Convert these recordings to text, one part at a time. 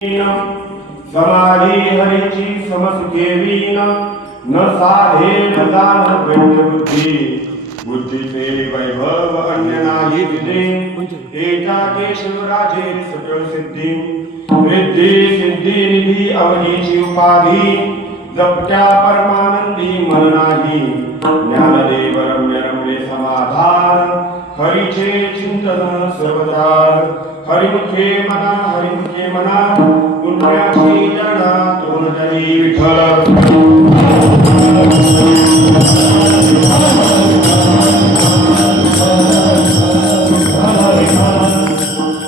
समाधी हरीची समसुखेवीन न साधे न दान बुद्धी बुद्धीचे वैभव अन्य नाही विदे एका केशवराजे सकळ सिद्धी रिद्धी सिद्धी निधी अवधीची उपाधी जपत्या परमानंदी मन नाही ज्ञानदेव रम्य रमले समाधान हरीचे चिंतन सर्वदा हरिमुखे मना पुण्याची जडा तोन तरी विठ्ठल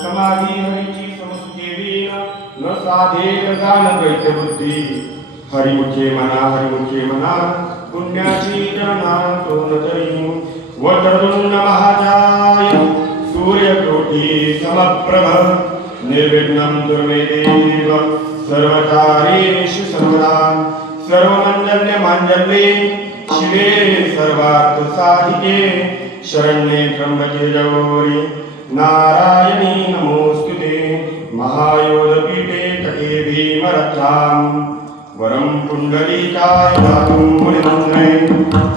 समाधी हरीची समसुखेवी न साधे गान गैत बुद्धी हरिमुखे मना पुण्याची जडा तोन तरी वक्रतुंड महाकाय सूर्यकोटि समप्रभ निर्विघ्नं कुरु देव सर्वकार्येषु सर्वदा सर्वमंगल्य मांगल्ये शिवे सर्वार्थ साधिके शरण्ये त्र्यंबके गौरी नारायणी नमोस्तुते महायोगपीठे तटे भीमरथां वरं पुंडरीकाय दातुं मुनिमन्त्रे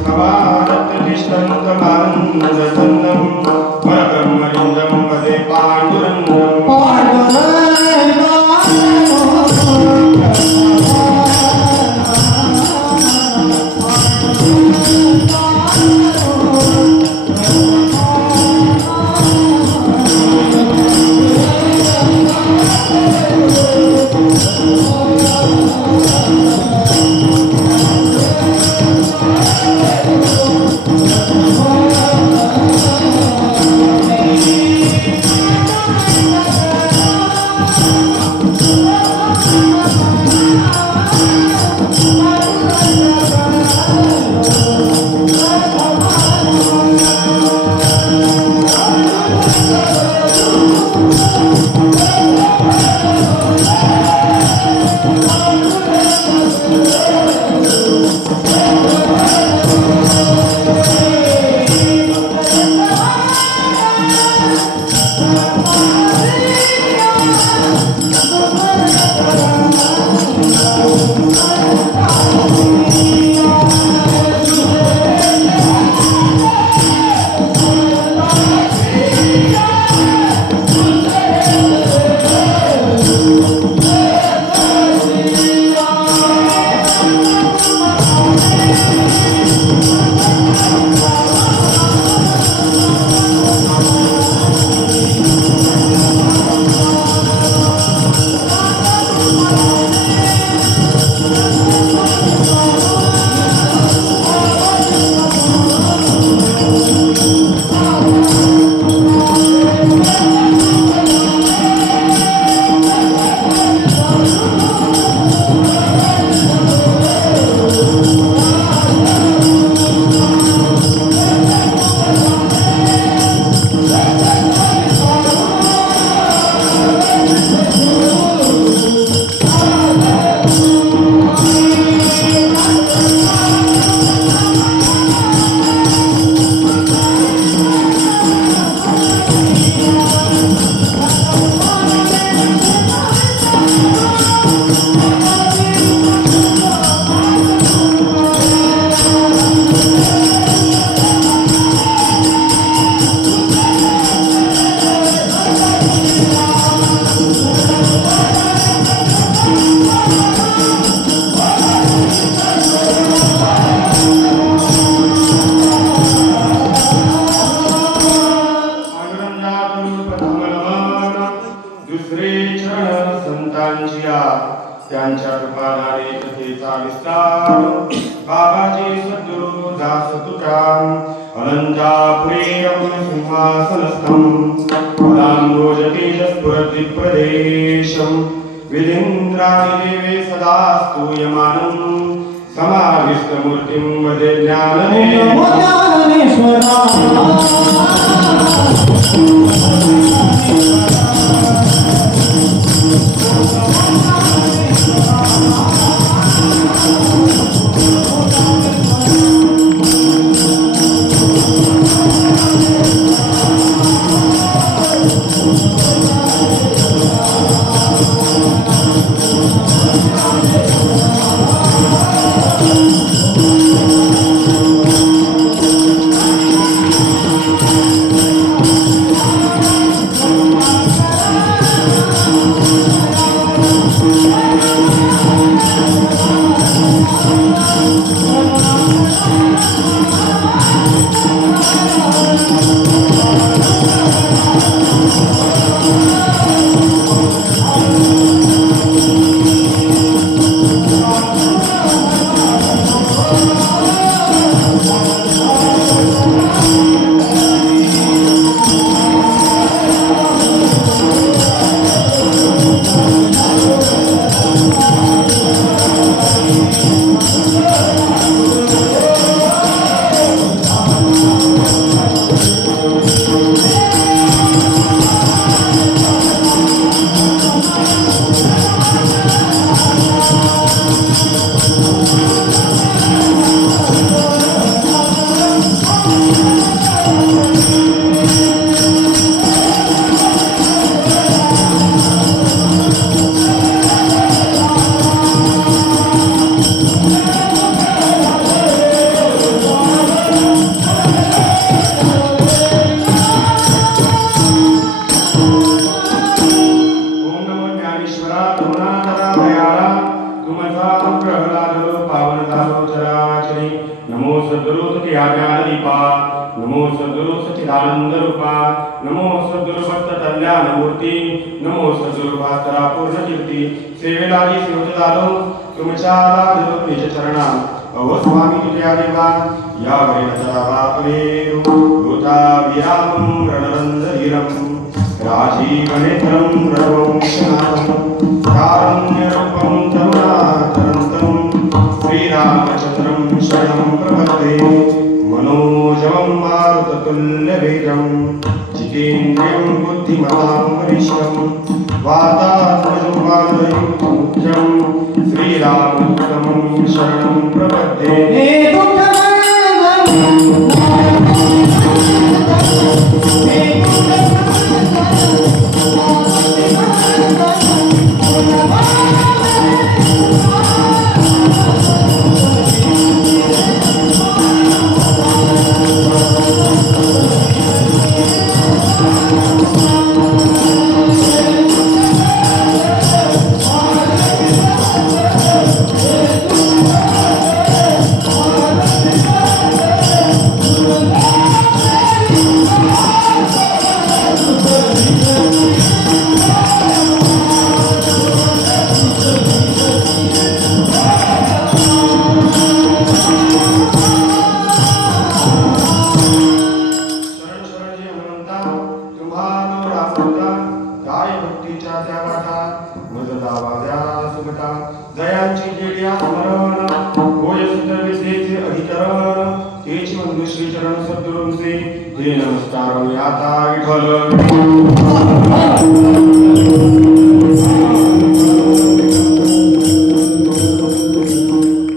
समादत्तिष्ठन्तमानन्दचन्दं परब्रह्मलिङ्गं वदे पाण्डुरङ्गं त्यांच्या कृपाधारे कथेचा विस्तार बाबाजी सद्गुरु दास तुकाराम अनंतापुरे रमण सिंहासनस्थं पदाम्बोज तेजस्फुरति प्रदेशं विधीन्द्राणि देवे सदा स्तूयमानं समाविष्टमूर्तिं वदे ज्ञाननेश्वरा करुणाधरा करुणाधरा दयाळा तुमचा प्रल्हाद पावन झालो चराचरी नमो सद्गुरु तुझे ज्ञानदीपा नमो सद्गुरु सच्चिदानंद रूपा नमो सद्गुरु भक्त कल्याण मूर्ती नमो सद्गुरु भास्करा पूर्ण कीर्ती सेवेलाही सेवत झालो तुमच्या लाजलो तुझ्या चरणा अहो स्वामी तुझ्या देवा या वेळेला बापरे भूता विरामं रणरंजनीरं राजीवनेत्रं रवंशनाथं कारुण्यरूपं तरुणातरन्तं श्रीरामचन्द्रं शरणं प्रपद्ये मनोजवं मारुततुल्यवेगं जितेन्द्रियं बुद्धिमतां वरिष्ठं वातात्मजं वादयुक्तं श्रीरामोत्तमं शरणं प्रपद्ये जयांची जेडिया स्मरण होय सुंदर विद्येचे अधिकरण तेची बंधू श्री चरण सद्गुरूंचे ते नमस्कार आता विठ्ठल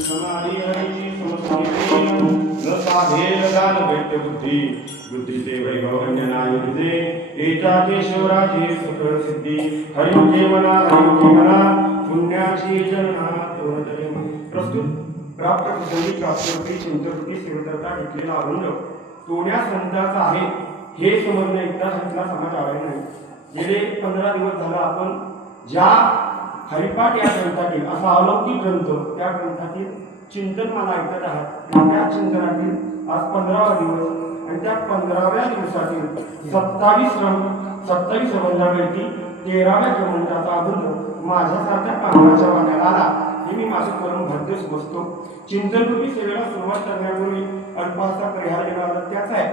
समाधी हरीची संस्कृती न साधेल दान भेट बुद्धी बुद्धीचे वैभव अन्यनायुधे एकाचे शिवराचे सकळ सिद्धी हरिमुखे मना पुण्याची जन्मा तोरतले प्रस्तुत प्राप्त कुसुमी प्राप्ती चिंतवृत्ती सेवता घेतलेला अरुंद तोण्या संताचा आहे हे समजणं एकदा सांगितला समाज आवाय नाही गेले 15 दिवस झाला आपण ज्या हरिपाठ या ग्रंथातील असा अलौकिक ग्रंथ त्या ग्रंथातील चिंतन मला ऐकत आहात त्या चिंतनातील आज 15वा दिवस आणि त्या 15व्या दिवसातील 27 अभंगापैकी 13व्या क्रमांकाचा अभंग माझ्यासारख्या कामाच्या वाट्याला आला हे मी माझं परम भाग्य समजतो चिंतनरूपी सेवेला सुरुवात करण्यापूर्वी अल्पासा परिहार देणार त्याच आहे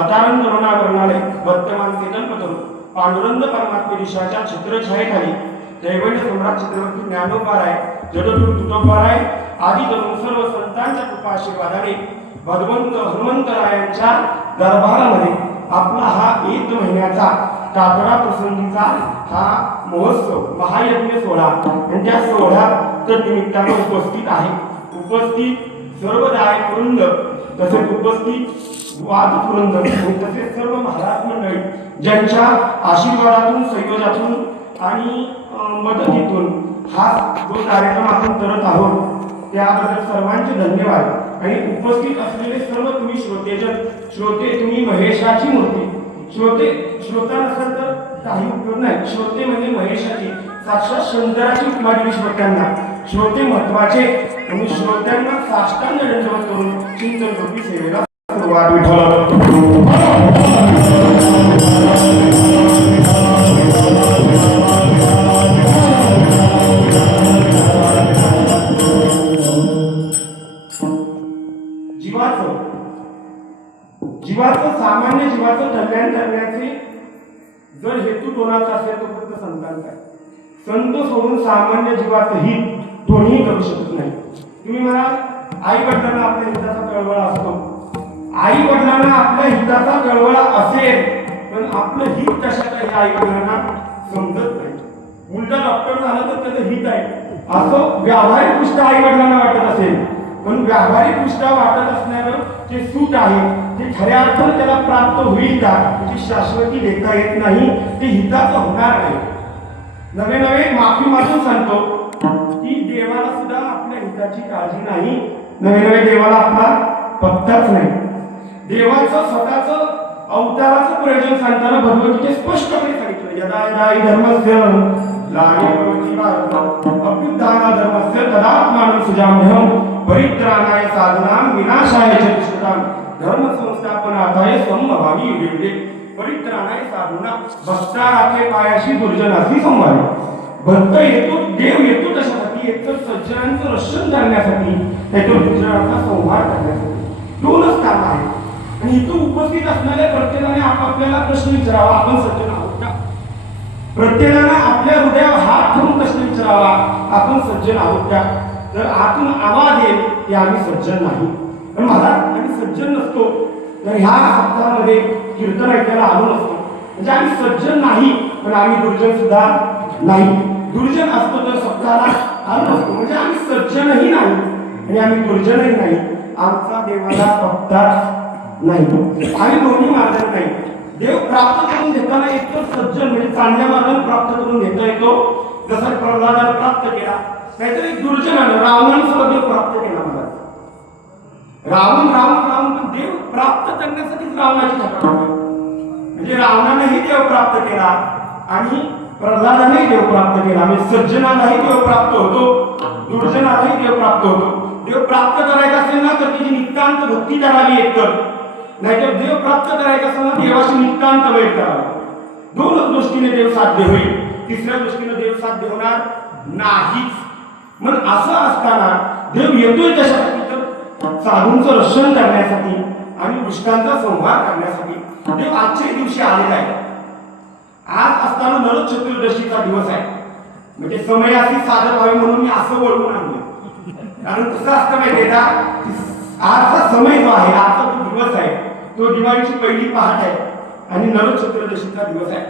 अतारण करुणावर्णालय वर्तमान चेतनपतून पांडुरंग परमात्मे दिशाच्या छत्रछायेखाली दैवल्य सम्राट छत्रपती ज्ञानोबाराय जडोदूर तुटोबाराय आदी तरुण सर्व संतांच्या कृपा आशीर्वादाने भगवंत हनुमंतरायांच्या दरबारामध्ये आपला हा 1 महिन्याचा काकडा प्रसंगीचा हा महोत्सव महायज्ञ सोहळा आणि त्या सोहळ्यात निमित्ताने उपस्थित आहे उपस्थित सर्व दायक वृंद तसेच उपस्थित वादवृंद तसेच सर्व महाराज मंडळी ज्यांच्या आशीर्वादातून संयोगातून आणि मदतीतून हा जो कार्यक्रम आपण करत आहोत त्याबद्दल सर्वांचे धन्यवाद आणि उपस्थित असलेले सर्व तुम्ही श्रोते तुम्ही महेशाची मूर्ती श्रोता नसेल तर काही उपयोग नाही श्रोते म्हणजे महेशाची साक्षात शंकराची उपमा दिली श्रोत्यांना श्रोते महत्वाचे आणि श्रोत्यांना साष्टांग दंडवत करून चिंतन रूपी सेवेला सुरुवात विठ्ठल सामान्य जीवाचं कल्याण करण्याचे जर हेतू कोणाचा असेल तो फक्त संतांचा आहे संत सोडून सामान्य जीवाचं हित कोणीही करू शकत नाही तुम्ही मला आई वडिलांना आपल्या हिताचा कळवळा असतो आई वडिलांना आपल्या हिताचा कळवळा असेल पण आपलं हित कशात आहे आई वडिलांना समजत नाही उलटा डॉक्टर झालं तर त्याचं हित आहे असं व्यावहारिक दृष्ट्या आई वडिलांना वाटत असेल पण व्यावहारिक दृष्ट्या वाटत असणारं जे सुख आहे ते खऱ्या अर्थाने त्याला प्राप्त होईल का त्याची शाश्वती देता येत नाही ते हिताचं होणार नाही नवे माफी मागून सांगतो की देवाला सुद्धा आपल्या हिताची काळजी नाही नवे देवाला आपला पत्ताच नाही देवाचं स्वतःचं अवताराचं प्रयोजन सांगताना भगवद्गीतेत स्पष्टपणे सांगितलं यदा यदा हि धर्मस्य लागे भारत अभ्युत्थान धर्मस्य तदात्मानं सुजाम्यहं परित्राणाय साधनां विनाशाय च दुष्कृतां धर्म संस्थापनार्थाय समभावी युगे परित्राणाय साधना भक्ता राखे पायाशी दुर्जनाशी संवाद भक्त येतो देव येतो कशासाठी येतो सज्जनांचं रक्षण करण्यासाठी येतो दुर्जनांचा संहार करण्यासाठी दोनच काम आहेत आणि इथं उपस्थित असणाऱ्या प्रत्येकाने आपापल्याला प्रश्न विचारावा आपण सज्जन आहोत का प्रत्येकाने आपल्या हृदयावर हात ठेवून प्रश्न विचारावा आपण सज्जन आहोत का जर आतून आवाज येईल की आम्ही सज्जन नाही पण मला आम्ही सज्जन नसतो तर ह्या सप्ताहामध्ये कीर्तन ऐकायला आलो नसतो म्हणजे आम्ही सज्जन नाही पण आम्ही दुर्जन सुद्धा नाही दुर्जन असतो तर सप्ताहाला आलो नसतो म्हणजे आम्ही सज्जनही नाही आणि आम्ही दुर्जनही नाही आमचा देवाला पत्ता नाही आम्ही दोन्ही मार्गाने नाही देव प्राप्त करून घेताना एकतर सज्जन म्हणजे चांगल्या मार्गाने प्राप्त करून घेता येतो जसा प्रल्हादाने प्राप्त केला नाहीतर एक दुर्जनानं रावणासोबत देव प्राप्त केला मला रावण पण देव प्राप्त करण्यासाठीच रावणाची घटना म्हणजे रावणानेही देव प्राप्त केला आणि प्रल्हादानेही देव प्राप्त केला म्हणजे सज्जनालाही देव प्राप्त होतो दुर्जनालाही देव प्राप्त होतो देव प्राप्त करायचा असेल ना तर तिची नितांत भक्ती करावी एकतर नाहीतर देव प्राप्त करायचा असेल ना देवाची नितांत वैर करावी दोनच दृष्टीने देव साध्य होईल तिसऱ्या दृष्टीने देव साध्य होणार नाहीच मग असं असताना देव येतोय कशासाठी तर साधूंचं रक्षण करण्यासाठी आणि दुष्टांचा संहार करण्यासाठी देव आजच्या दिवशी आलेला आहे आज असताना नरक चतुर्दशीचा दिवस आहे म्हणजे समयाशी साधन व्हावे म्हणून मी असं वळवून आणलं कारण कसं असतं माहितीये का आजचा समय जो आहे आजचा जो दिवस आहे तो दिवाळीची पहिली पहाट आहे आणि नरक चतुर्दशीचा दिवस आहे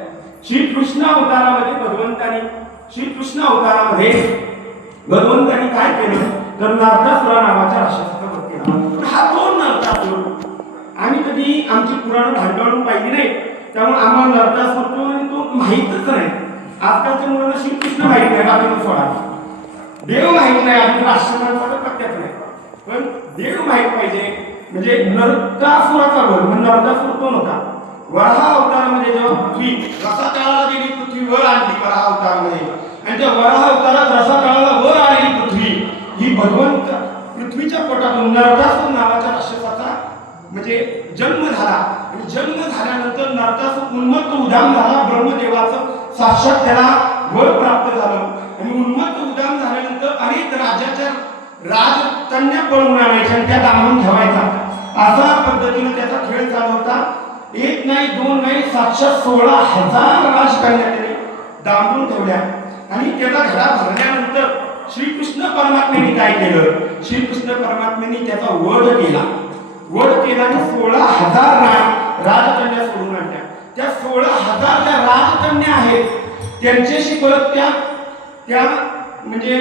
श्रीकृष्ण अवतारामध्ये श्रीकृष्ण अवतारामध्ये भगवंतानी काय केलं तर नरकासुर नावाच्या राक्षसाचा वध केला हा दोन नरकासुर आम्ही कधी आमची पुराण ढांढाळून पाहिली नाही त्यामुळे आम्हाला नरकासुर कोण आणि तो माहीतच नाही आजकालच्या मुलांना श्रीकृष्ण माहित नाही बाकी सोडा देव माहित नाही अजून राष्ट्रपती पत्त्याच नाही पण देव माहित पाहिजे म्हणजे नरकासुराचा वध म्हणजे नरकासुर कोण होता वराह अवतारामध्ये जेव्हा पृथ्वी रसातळाला गेली पृथ्वी वर आणली वराह अवतारामध्ये आणि त्या वराह अवतारात रसातळाला वर आलेली पृथ्वी ही भगवंत पृथ्वीच्या पोटातून नरकासुर नावाच्या राक्षसाचा म्हणजे जन्म झाला आणि जन्म झाल्यानंतर नरकासुर उन्मत्त उद्दाम झाला ब्रह्मदेवाचं साक्षात त्याला वर प्राप्त झालं आणि उन्मत्त उद्दाम झाल्यानंतर अनेक राज्याच्या राजकन्या पळवून आणायच्या आणि त्या दांबून ठेवायचा अशा पद्धतीने त्याचा खेळ चालू होता एक नाही दोन नाही साक्षात 16,000 राजकन्या त्याने दांबून ठेवल्या आणि त्याचा घडा भरल्यानंतर श्रीकृष्ण परमात्म्याने काय केलं श्रीकृष्ण परमात्म्याने त्याचा वध केला आणि 16,000 राजकन्या सोडून आणल्या त्या 16,000 ज्या राजकन्या आहेत त्यांच्याशी परत त्या म्हणजे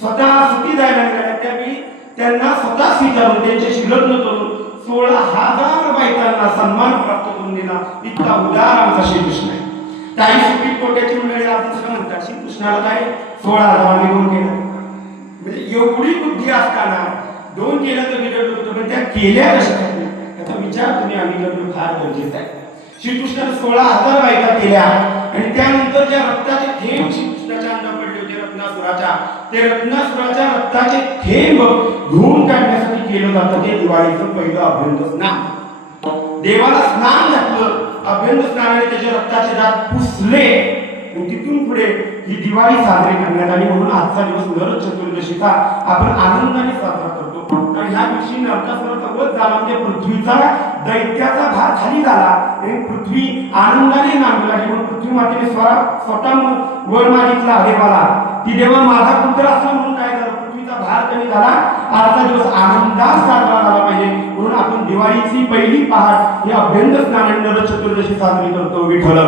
स्वतः सुखी जायला निघाल्या त्यावेळी त्यांना स्वतः स्वीकारून त्यांच्याशी लग्न करून 16,000 बायकांना सन्मान प्राप्त करून दिला इतका उदार आमचा श्रीकृष्ण आहे काही सुखी पोट्याची मंडळी आपण सगळं म्हणतात श्रीकृष्णाला काय 16,000 निघून केलं म्हणजे एवढी बुद्धी असताना दोन केलं तर बिघडलं होतं पण त्या केल्या कशासाठी याचा विचार तुम्ही आम्ही करणं फार गरजेचं आहे श्रीकृष्णाने 16,000 बायका केल्या आणि त्यानंतर ज्या रक्ताचे थेंब श्रीकृष्णाच्या अंगावर पडले होते ते रत्नासुराच्या रक्ताचे थेंब धुवून काढण्यासाठी केलं जातं ते दिवाळीचं पहिलं अभ्यंग स्नान देवाला स्नान घातलं अभ्यंग स्नानाने त्याच्या रक्ताचे दात पुसले आणि तिथून पुढे ही दिवाळी साजरी करण्यात आली म्हणून आजचा दिवस नरक चतुर्दशीचा आपण आनंदाने साजरा करतो तर ह्या दिवशी नरकासुराचा वध झाला म्हणजे पृथ्वीचा दैत्याचा भार खाली झाला आणि पृथ्वी आनंदाने नांदू लागली म्हणून पृथ्वी मातेने स्वतः वर मागितला देवाला ती देवा माझा पुत्र असला म्हणून काय झालं पृथ्वीचा भार कमी झाला आजचा दिवस आनंदात साजरा झाला पाहिजे म्हणून आपण दिवाळीची पहिली पहाट ही अभ्यंग स्नान नरक चतुर्दशी साजरी करतो विठ्ठल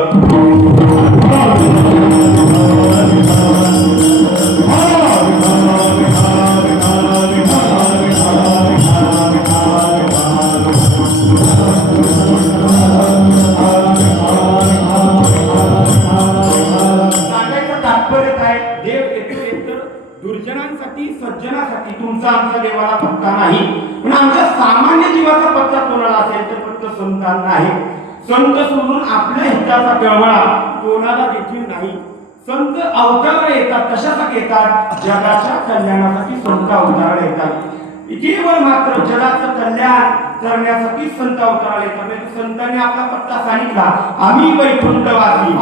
दुर्जनांसाठी सज्जनासाठी तुमचा आमच्या देवाला पत्ता नाही पण आमच्या सामान्य जीवाचा पत्ता कोणाला असेल तर फक्त संतांना आहे संत सोडून आपल्या हिताचा कळवळा कोणाला देखील नाही संत अवताराला येतात. कशासाठी येतात? जगाच्या कल्याणासाठी संत अवताराला येतात. केवळ मात्र जगाचं कल्याण करण्यासाठी संत अवताराला येतात. नाही तर संतांनी आपला पत्ता सांगितला, आम्ही वैकुंठवासी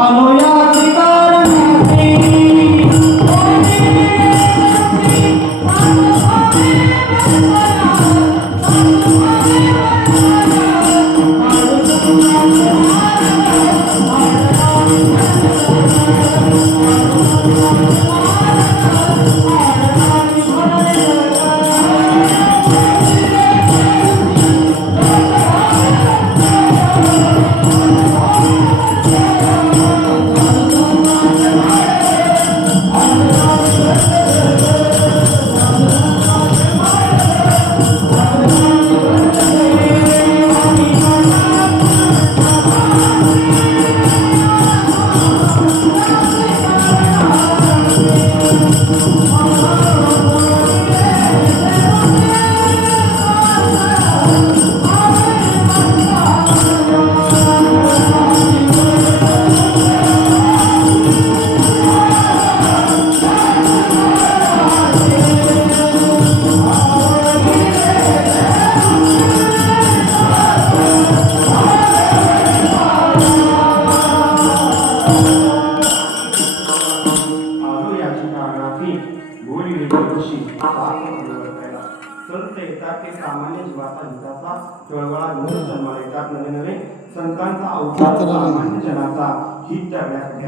संत येतात ते सामान्य जीवाचा हिताचा चळवळा घेऊन जन्माला येतात. नवे नवे संतांचा अवतार सामान्य जनाचा हित करण्यासाठी.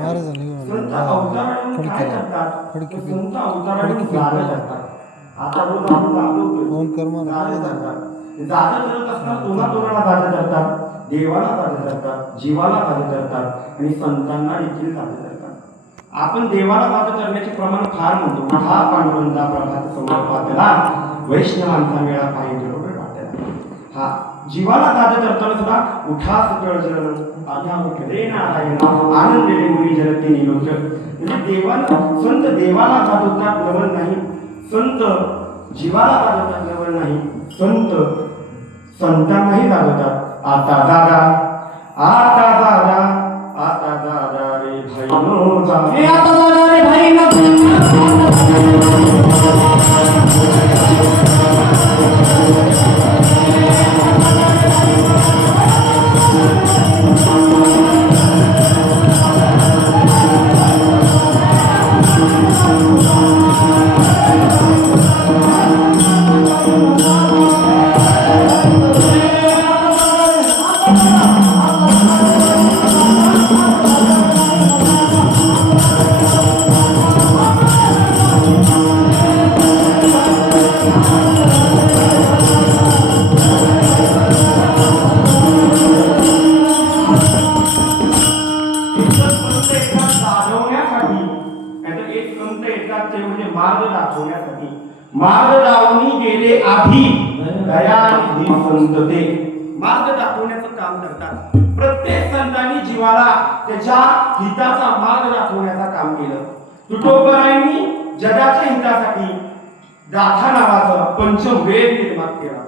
संत अवताराने काय करतात? संत अवताराने जागा करतात. आता रोज आपण जागा करत असतात. तोंडाला जागा करतात, देवाला जागा करतात, जीवाला जागा करतात आणि संतांना देखील जागा करतात. आपण देवाला जागा करण्याचे प्रमाण फार म्हणतो. हा पांडुरंगा प्रभात समर्पातला वैष्णवांचा मेळा पाहिजे बरोबर वाटतं. हा जीवाला जागा करताना सुद्धा उठा सकळ जन आधा उठले नारायण आनंदले मुनी जरते निलोच. म्हणजे देवाला संत देवाला जागवतात नवल नाही, संत जीवाला जागवतात नवल नाही, संत संतांनाही जागवतात. आता दादा आता दादा आता दादा रे भाईनो जा हे आता दादा रे भाईनो मार्ग दाखवण्यासाठी. मार्ग दावणी गेले आधी दयानिधी संत ते मार्ग दाखवण्याचं काम करतात. प्रत्येक संतांनी जीवाला त्याच्या हिताचा मार्ग दाखवण्याचं काम केलं. तुटोबरायांनी जगाच्या हितासाठी गाथा नावाचा पंचवेद निर्माण केला.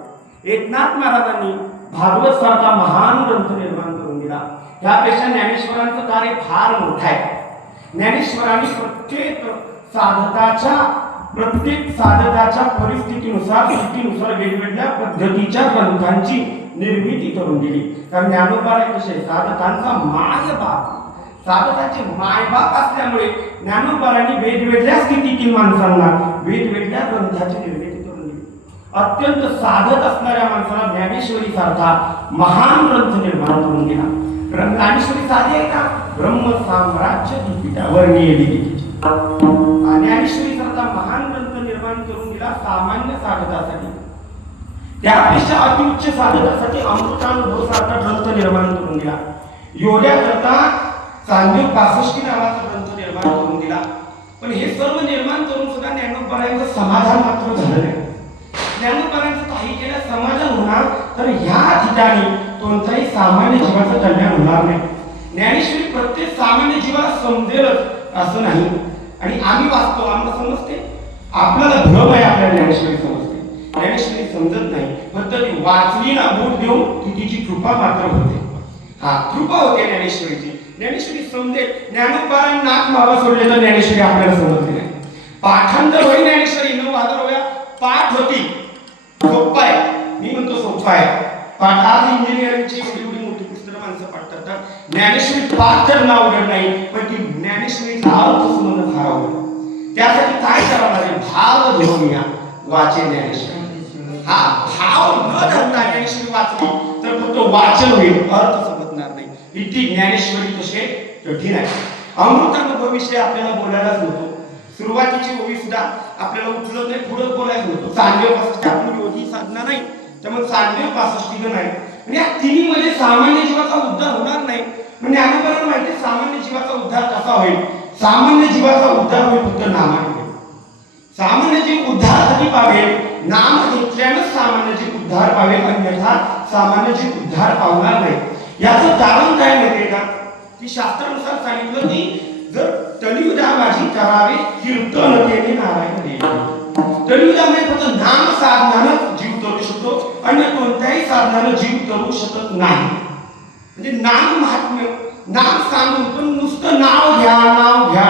एकनाथ महाराजांनी भागवत सारखा महान ग्रंथ निर्माण करून दिला. त्यापेक्षा ज्ञानेश्वरांचं कार्य फार मोठं आहे. ज्ञानेश्वरांनी प्रत्येक साधकाच्या परिस्थितीनुसार स्थितीनुसार वेगवेगळ्या पद्धतीच्या ग्रंथांची निर्मिती करून दिली. कारण ज्ञानोबा कसे साधकांचा मायबाप, साधकाचे मायबाप असल्यामुळे ज्ञानोबारांनी वेगवेगळ्या स्थितीतील माणसांना वेगवेगळ्या ग्रंथाची निर्मिती करून दिली. अत्यंत साधक असणाऱ्या माणसाला ज्ञानेश्वरी सारखा महान ग्रंथ निर्माण करून दिला. ज्ञानेश्वरी साधी आहे का? ब्रह्म साम्राज्य दीपिकावर लिहिली. ज्ञानेश्वरी सारखा महान ग्रंथ निर्माण करून दिला सामान्य साधकासाठी. त्यापेक्षा अतिउच्च साधकासाठी अमृतानुभव सारखा ग्रंथ निर्माण करून दिला. एवढ्या करता चांदीव 65 नावाचा ग्रंथ निर्माण करून दिला. पण हे सर्व निर्माण करून सुद्धा ज्ञानोबारायांचं समाधान मात्र झालं नाही. ज्ञानोबारायांचं काही केलं समाधान होणार तर ह्या ठिकाणी कोणताही सामान्य जीवाचं कल्याण होणार नाही. ज्ञानेश्वरी प्रत्येक सामान्य जीवाला समजेलच असं नाही. आणि आम्ही वाचतो आम्हाला समजते, आपल्याला भ्रम आहे, आपल्याला ज्ञानेश्वरी समजते. ज्ञानेश्वरी समजत नाही, फक्त ती वाचली ना बोट देऊन ती तिची कृपा मात्र होते. हा कृपा होते ज्ञानेश्वरीची. ज्ञानेश्वरी समजेल. ज्ञानोबारांनी नाक मावा सोडले तर ज्ञानेश्वरी आपल्याला समजली नाही. पाठांतर होई ज्ञानेश्वरी 9,000 वेळा पाठ होती. सोप्पा आहे, मी म्हणतो सोप्पा आहे पाठ. आज इंजिनिअरिंगची एवढी मोठी पुस्तकं माणसं पाठ करतात. ज्ञानेश्वरी पाठ तर नाव उघड नाही, पण ती ज्ञानेश्वरीचा अर्थ समजणं फार अवघड. त्यासाठी काय करावं लागेल? भाव घेऊन या वाचे ज्ञानेश्वरी. हा भाव न धरता ज्ञानेश्वरी वाचली तर फक्त वाचन होईल, अर्थ समजणार नाही. इथे ज्ञानेश्वरी तसे कठीण आहे. अमृतानुभवीविषयी आपल्याला बोलायलाच नव्हतं. सुरुवातीची ओवी सुद्धा आपल्याला उचलत नाही, पुढे बोलायचं होतं. सांडव पासष्टी आपण योगी साधना नाही, त्यामुळे सांडव पासष्टी नाही. म्हणजे या तिन्ही मध्ये सामान्य जीवाचा उद्धार होणार नाही. म्हणजे ज्ञानोबांना माहिती सामान्य जीवाचा उद्धार कसा होईल? सामान्य जीवाचा उद्धार होईल फक्त नामाने. सामान्य जीव उद्धार कधी पावेल? नाम घेतल्यानंच सामान्य जीव उद्धार पावेल, अन्यथा सामान्य जीव उद्धार पावणार नाही. याचं कारण काय माहितीये का? की शास्त्रानुसार सांगितलं की जर तळीउदामाची करावे कीर्तन केले नारायण देव. तळीउदामध्ये फक्त नाम साधनानं जीव तरू शकतो, अन्य कोणत्याही साधनानं जीव तरू शकत नाही. म्हणजे नाम महात्म्य, नाम सांगून पण नुसतं नाव घ्या,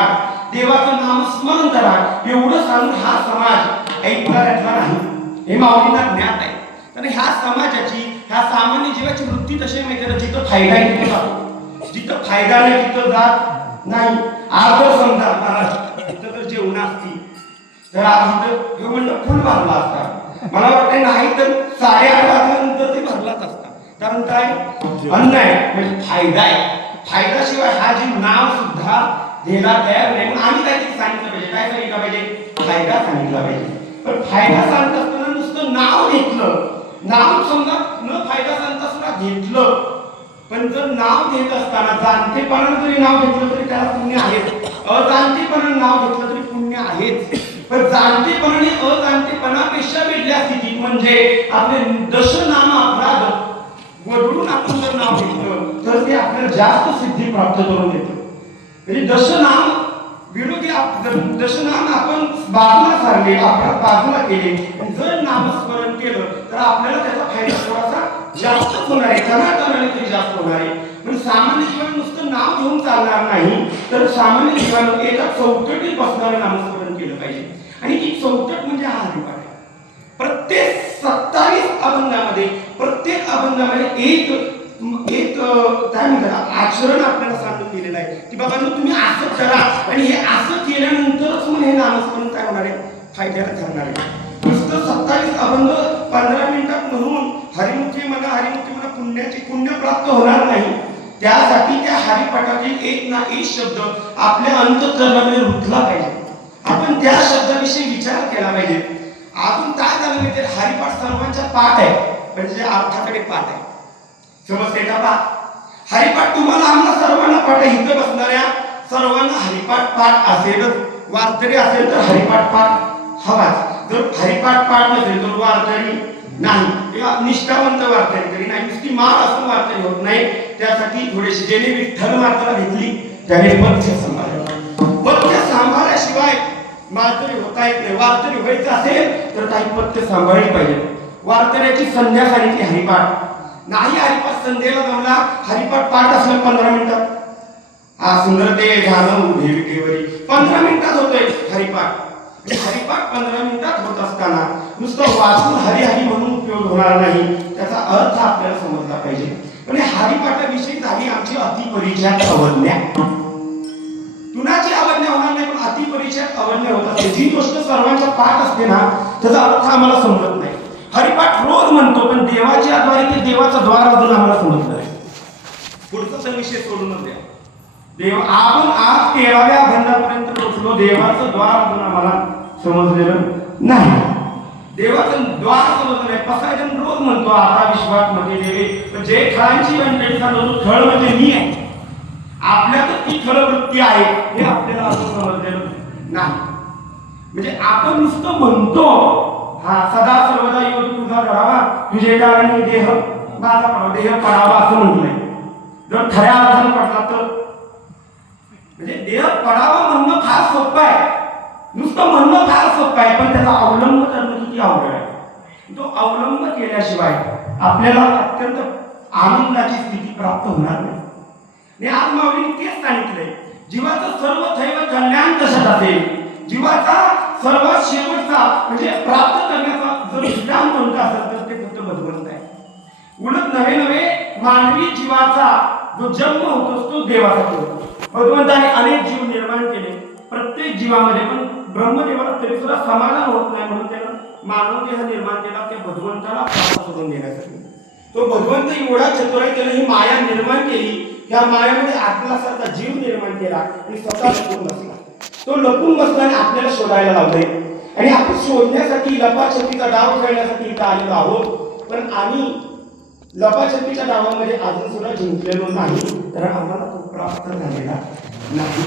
देवाचं नाम स्मरण करा एवढं सांगून हा समाज ऐकणाऱ्यातला नाही. हे माऊलींना ज्ञात आहे. कारण ह्या समाजाची, ह्या सामान्य जीवाची वृत्ती तशी माहिती आहे, जिथं फायदा आहे तिथं जातो, जिथं फायदा नाही तिथं जात नाही. अर्ध समजा तिथं जर जेवण असती तर आज इथं हे म्हणलं फुल भरला असता. मला वाटतं नाही तर 8:30 वाजल्यानंतर ते भरलाच असता. कारण काय? अन्न आहे म्हणजे फायदा आहे. फायद्याशिवाय हा जीव नाव सुद्धा द्यायला तयार नाही. म्हणून आम्ही काहीतरी सांगितलं पाहिजे. काय सांगितलं पाहिजे? फायदा सांगितला पाहिजे. पण फायदा सांगत असताना नुसतं नाव घेतलं, नाव समजा न फायदा सांगता सुद्धा घेतलं, पण जर नाव घेत असताना जाणतेपणानं जरी नाव घेतलं तरी त्याला पुण्य आहेच, अजाणतेपणानं नाव घेतलं तरी पुण्य आहेच. पण जाणतेपणाने अजाणतेपणापेक्षा वेगळ्या स्थितीत म्हणजे आपले दशनाम अपराध वडून आपण जर नाव घेतलं तर ते आपल्याला जास्त सिद्धी प्राप्त करून देतं. म्हणजे दशनाम विरोधी दशनाम आपण बाजूला सारले, आपण बाजूला केले, जर नामस्मरण केलं तर आपल्याला त्याचा फायदा थोडासा जास्त होणार आहे, कणाकणाने तरी जास्त होणार आहे. पण सामान्य जीवन नुसतं नाव घेऊन चालणार नाही, तर सामान्य जीवन एका चौकटीत बसणारे नामस्मरण केलं पाहिजे. आणि ती चौकट म्हणजे हा हरिपाठ आहे. प्रत्येक 27 अभंगामध्ये, प्रत्येक अभंगामध्ये एक काय म्हणतात आचरण आपल्याला सांगून दिलेलं आहे की बाबा तुम्ही असं करा, आणि हे असं केल्यानंतरच मग हे नामस्मरण काय होणार आहे? फायद्याला ठरणार आहे. नुसतं 27 अभंग 15 मिनिटात म्हणून हरिमुखी मला पुण्याची पुण्य प्राप्त होणार नाही. त्यासाठी त्या हरिपाठातील एक ना एक शब्द आपल्या अंतःकरणामध्ये रुतला पाहिजे. आपण त्या शब्दाविषयी विचार केला पाहिजे. अजून काय झालं माहिती? हरिपाठ सर्वांचा पाठ आहे, पण त्याच्या अर्थाकडे पाठ आहे. समजते का? हरिपाठ तुम्हाला आम्हाला सर्वांना पाठ आहे. इथं बसणाऱ्या सर्वांना हरिपाठ पाठ असेलच. वारकरी असेल तर हरिपाठ पाठ हवाच. जर हरिपाठ पाठ नसेल तर वारकरी नाही, किंवा निष्ठावंत वारकरी तरी नाही. नुसती माळ असून वारकरी होत नाही. त्यासाठी थोडेसे ज्याने विठ्ठल मार्गाला घेतली त्याने पथ्य सांभाळलं. पथ्य सांभाळल्याशिवाय वारकरी होता येत नाही. वारकरी व्हायचं असेल तर काही पथ्य सांभाळली पाहिजे. वारकऱ्याची संध्या सांगितली हरिपाठ. नाही हरिपाठ संध्येला जमला, हरिपाठ पाठ असलं 15 मिनिटात. हा सुंदर ते गाणं उभे विटेवरी 15 मिनिटात होतोय हरिपाठ. हरिपाठ 15 मिनिटात होत असताना नुसतं वाचून हरी हरी म्हणून उपयोग होणार नाही, त्याचा अर्थ आपल्याला समजला पाहिजे. पण हरिपाठाविषयी झाली आमची अतिपरिचयात अवज्ञा. कुणाची अवज्ञा होणार नाही, पण अतिपरिचयात अवज्ञा होत असते. जी गोष्ट सर्वांचा पाठ असते ना, त्याचा अर्थ आम्हाला समजत नाही. हरिपाठ रोज म्हणतो, पण देवाच्या द्वारे ते देवाचं द्वार अजून आम्हाला समजलं नाही. पुढचा विषय सोडूनच द्या. देव आपण आज 13व्या अभंगापर्यंत पोहोचलो, देवाचं द्वार अजून आम्हाला समजलेलं नाही. देवाचं द्वार समजलं नाही. पसायजन रोज म्हणतो आता विश्वात मध्ये देवे, जे खळांची मंडळी सांगतो खळ म्हणजे मी आहे. आपल्यात ती खळ वृत्ती आहे हे आपल्याला अजून समजलेलं नाही. म्हणजे आपण नुसतं म्हणतो हा सदा सर्वदा योग तुझा धरावा, तुझे कारण देह माझा पडावा, देह पडावा असं म्हटलंय. जर खऱ्या अर्थानं पडला तर म्हणजे देह पडावा म्हणणं फार सोपं आहे. नुसतं म्हणणं फार सोपं आहे, पण त्याचा अवलंब करणं किती अवघड आहे. तो अवलंब केल्याशिवाय आपल्याला अत्यंत आनंदाची स्थिती प्राप्त होणार नाही. आणि आज माऊलीने तेच सांगितलंय, जीवाचं सर्व थैव कल्याण कशात असेल, जीवाचा सर्वात शेवटचा म्हणजे प्राप्त करण्याचा जर विधान कोणता असेल तर ते फक्त भगवंत आहे. उलट नवे नवे मानवी जीवाचा जो जन्म होतो तो देवासाठी होतो. भगवंताने अनेक जीव निर्माण केले, प्रत्येक जीवामध्ये, पण ब्रह्मदेवाला तरी सुद्धा समाधान होत नाही, म्हणून त्यानं मानव देह निर्माण केला त्या भगवंताला प्राप्त करून देण्यासाठी. तो भगवंत एवढा चतुर आहे, त्यानं ही माया निर्माण केली, त्या मायामध्ये आत्मासारखा जीव निर्माण केला आणि स्वतः लपून बसला. तो लपून बसल्याने आपल्याला शोधायला लावले आणि आपण शोधण्यासाठी लपाछपीचा डाव खेळण्यासाठी इथं आलेलो आहोत. पण आम्ही लपाछपीच्या डावामध्ये अजून सुद्धा जिंकलेलो नाही, तर आम्हाला तो प्राप्त झालेला नाही.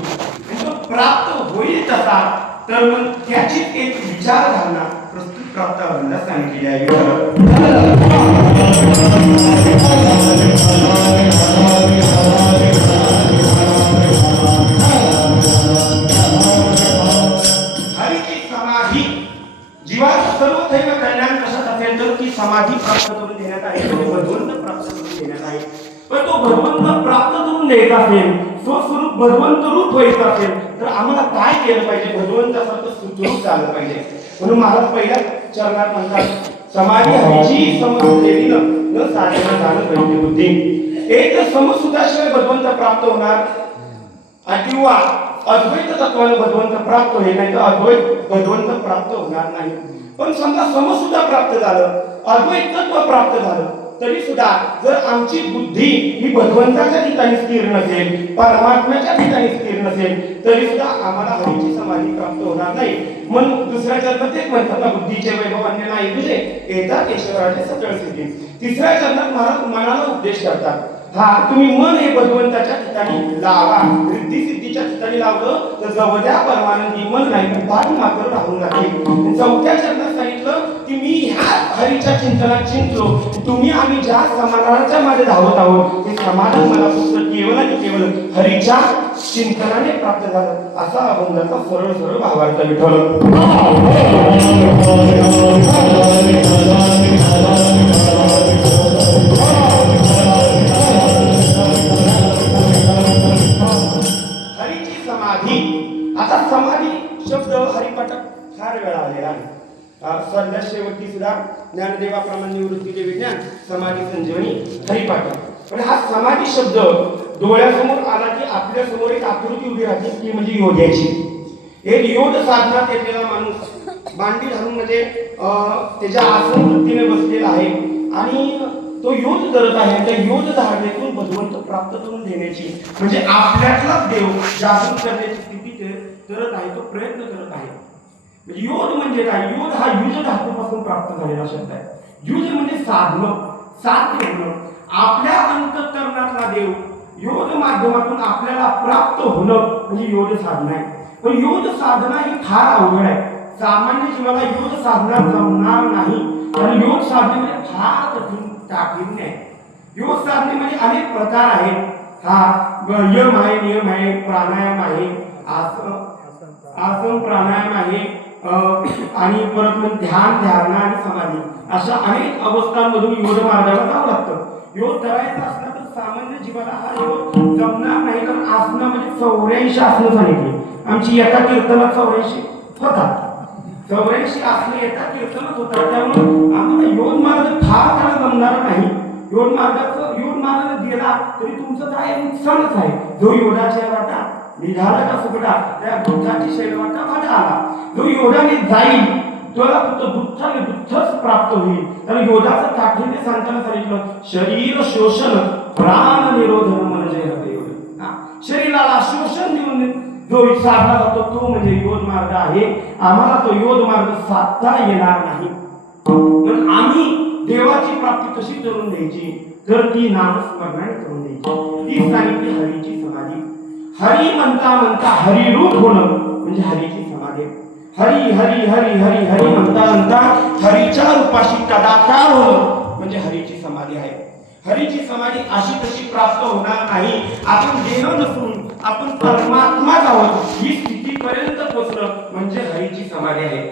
आणि तो प्राप्त होईल तसा तर मग त्याची एक विचारधारणा प्रस्तुत प्राप्तावरला सांगितलेली आहे. हरीची समाधी, जीवाचं सर्व थैव कल्याण कशात असेल तर ती समाधी प्राप्त करून देण्यात आहे, भगवंत प्राप्त करून देण्यात आहे. पण तो भगवंत प्राप्त करून द्यायचा असेल, स्वस्वरूप भगवंत रूप व्हायचं असेल तर आम्हाला काय केलं पाहिजे, भगवंतासारखं सुखरूप झालं पाहिजे. म्हणून महाराज पहिल्या चरणात म्हणतात, समाधी हरीची समजलेली न साधना झालं पाहिजे बुद्धी. एक समसुद्धाशिवाय भगवंत प्राप्त होणार किंवा अद्वैत तत्वाने भगवंत प्राप्त होईल, नाही तर अद्वैत भगवंत प्राप्त होणार नाही. पण समजा समसुद्धा प्राप्त झालं, अद्वैत तत्व प्राप्त झालं, तरी सुद्धा जर आमची बुद्धी ही भगवंताच्या ठिकाणी स्थिर नसेल, परमात्म्याच्या ठिकाणी स्थिर नसेल, तरी सुद्धा आम्हाला हरीची समाधी प्राप्त होणार नाही. म्हणून दुसऱ्या चरणात एक म्हणतात, बुद्धीचे वैभव अन्य नाही तुझे, येतात ईश्वराचे सचळ स्थिती. तिसऱ्या चरणात महाराज मनाला उपदेश करतात, हा तुम्ही मन हे भगवंताच्या ठिकाणी लावा. रिद्धी सिद्धीच्या ठिकाणी लावलं तर जवळच्या परमानंदी मन नाही भाग मात्र राहून जाते. चौथ्या चरणात सांगितलं की मी ह्या हरीच्या चिंतनात चिंतलो, तुम्ही आम्ही ज्या समाधानाच्या मध्ये धावत आहोत ते समाधान मला फक्त केवळ आणि केवळ हरीच्या चिंतनाने प्राप्त झालं. असा अभंगाचा सरळ सरळ भावार्थ विठ्ठल. आता समाधी शब्द हरिपाठात फार वेळा आलेला आहे. सध्या शेवटी सुद्धा ज्ञानदेवाप्रमाणे निवृत्तीचे विज्ञान समाधी संजीवनी हरिपाठ. पण हा समाधी शब्द डोळ्यासमोर आला की आपल्या समोर एक आकृती उभी राहते, ती म्हणजे योध्याची. एक योध साधनात येतलेला माणूस मांडी घालून म्हणजे त्याच्या आसन वृत्तीने बसलेला आहे आणि तो योध करत आहे. त्या योध धारणेतून भगवंत प्राप्त करून देण्याची म्हणजे आपल्यातलाच देव जागृत करण्याची स्थिती करत आहे, तो प्रयत्न करत आहे. म्हणजे योध म्हणजे काय, योध हा युज धातूपासून प्राप्त झालेला शब्द आहे. युज म्हणजे साधन, साध्य होणं. आपल्या अंतःकरणातला देव योध माध्यमातून आपल्याला प्राप्त होणं म्हणजे योध साधना आहे. पण योध साधना ही फार अवघड आहे. सामान्य जीवाला योध साधना जमणार नाही, आणि योग साधने म्हणजे फार काठीण्य आहे. योग साधनेमध्ये अनेक प्रकार आहेत. हा यम आहे, नियम आहे, प्राणायाम आहे, आसन प्राणायाम आहे, आणि परत मग ध्यान, धारणा आणि समाधी अशा अनेक अवस्थांमधून योग मार्गाला जावं लागतं. योग करायचा असला तर सामान्य जीवाला हा योग जमणार नाही. कारण आसनामध्ये 84 आसनं सांगितली. आमची एका कीर्तनात 84 होतात, 84 आसने एका कीर्तनात होतात. त्यामुळे आम्हाला योग मार्ग फार त्याला जमणार नाही. योग मार्गाने गेला तरी तुमचं काय नुकसानच आहे. जो योगाच्या वाटा निघाला का सुगडा, त्या बुद्धाची शैलवाटा माझा आला. जो योगाने जाईल त्याला फक्त बुद्धच प्राप्त होईल. तर योगाचं काठीण्य सांगताना सांगितलं, शरीर शोषण प्राण निरोधन म्हणजे योग. शरीराला शोषण देऊन जो साधला जातो तो म्हणजे योग मार्ग आहे. आम्हाला तो योग मार्ग साधता येणार नाही. पण आम्ही देवाची प्राप्ती कशी करून द्यायची, तर ती नामस्मरणाने करून द्यायची. ती सांगितली हरीची समाधी. हरी म्हणता म्हणता हरिरूप होणं म्हणजे हरीची समाधी. हरी हरी हरी हरी हरी म्हणता म्हणता हरीच्या रूपाशी तदाकार होणं म्हणजे हरीची समाधी आहे. हरीची समाधी अशी तशी प्राप्त होणार नाही. आपण देह नसून आपण परमात्माच आहोत ही स्थितीपर्यंत पोहोचणं म्हणजे हरीची समाधी आहे.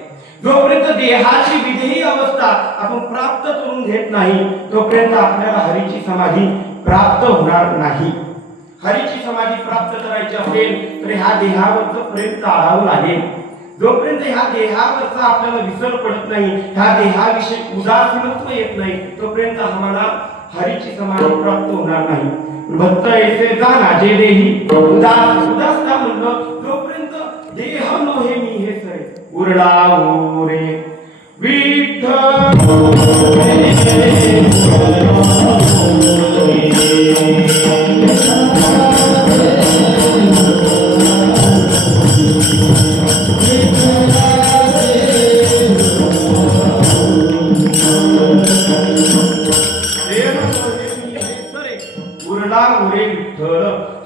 जोपर्यंत देहाची विधेयी अवस्था आपण प्राप्त करून घेत नाही तोपर्यंत आपल्याला हरीची समाधी प्राप्त होणार नाही. हरीची समाधी प्राप्त करायची असेल तर ह्या देहावरचं प्रेम टाळावं लागेल. जोपर्यंत ह्या देहावरचा आपल्याला विसर पडत नाही, ह्या देहाविषयी उदासीनत्व येत नाही, तोपर्यंत आम्हाला हरीची समाधी प्राप्त होणार नाही. भक्त ऐसे जाना जे देही उदासता म्हणलं, जोपर्यंत देह नोहे मी हे सरे उरला रे विठ्ठल.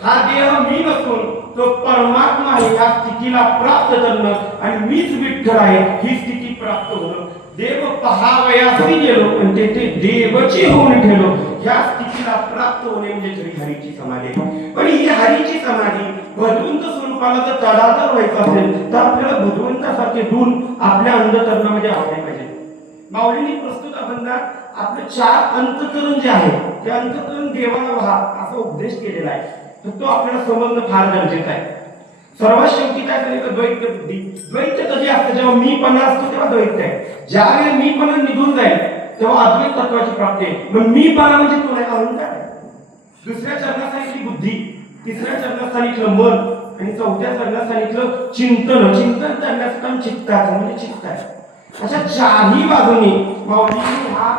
हा देह मी नसून तो परमात्मा आहे. या स्थितीला प्राप्त करणं आणि मीच विठ्ठल आहे ही स्थिती प्राप्त होणं. देव पहावयासी गेलो पण तेथे देवची होऊन ठेवलो. या स्थितीला प्राप्त होणे म्हणजे हरीची समाधी. पण ही हरीची समाधी भगवंत स्वरूपाला जर तडागार व्हायचं असेल तर आपल्याला भगवंतासारखे गुण आपल्या अंतःकरणामध्ये असले पाहिजे. माऊलींनी प्रस्तुत अभंगात आपले 4 अंतःकरण जे आहे ते अंतःकरण देवाला व्हा असा उपदेश केलेला आहे. तर तो आपल्याला समजणं फार गरजेचं आहे. सर्वात शेवटी काय करायचं, द्वैत बुद्धी. द्वैत कधी असतं, जेव्हा मीपणा असतो तेव्हा द्वैत आहे. ज्यावेळी मीपणा निघून जाईल तेव्हा अद्वैत तत्वाची प्राप्ती आहे. पण मीपणा म्हणजे तो नाही, अहंकार आहे. दुसऱ्या चरणात सांगितली बुद्धी, तिसऱ्या चरणात सांगितलं मन आणि चौथ्या चरणात सांगितलं चिंतन. चिंतन करण्याचं काम चित्ताचं म्हणजे चित्त आहे. अशा 4ही बाजूने माऊलींनी हा